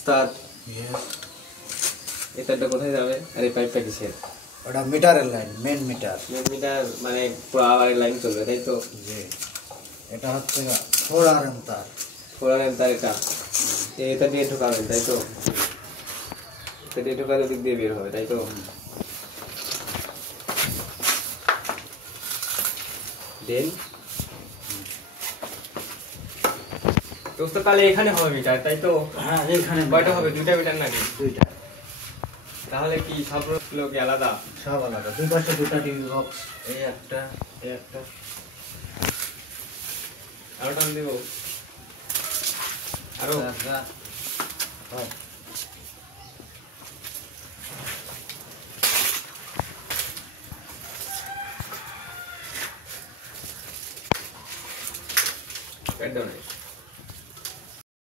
Start. Yes. এই তারটা কোথায় যাবে? আর এই পাইপটা কিসের? ওটা মিটারের line, main meter. Main meter মানে পুরো আবার লাইন চলবে তাই তো? জি। এটা হচ্ছে 4 RM তার। 4 RM তার এটা। এটা দিয়ে ঢোকাবেন তাই তো? এটা দিয়ে ঢোকালে দিক দিয়ে বের হবে তাই তো? দেন দোস্ত তাহলে এখানে হবে মিটার তাই তো? হ্যাঁ, এখানে কয়টা হবে? 2টা মিটার নাকি? 2টা। তাহলে কি সব লোক আলাদা? সব আলাদা। দুই পাশে 2টা টিভি বক্স। এই একটা, এই একটা। আরো টান দেবো? আরো হয়। একদম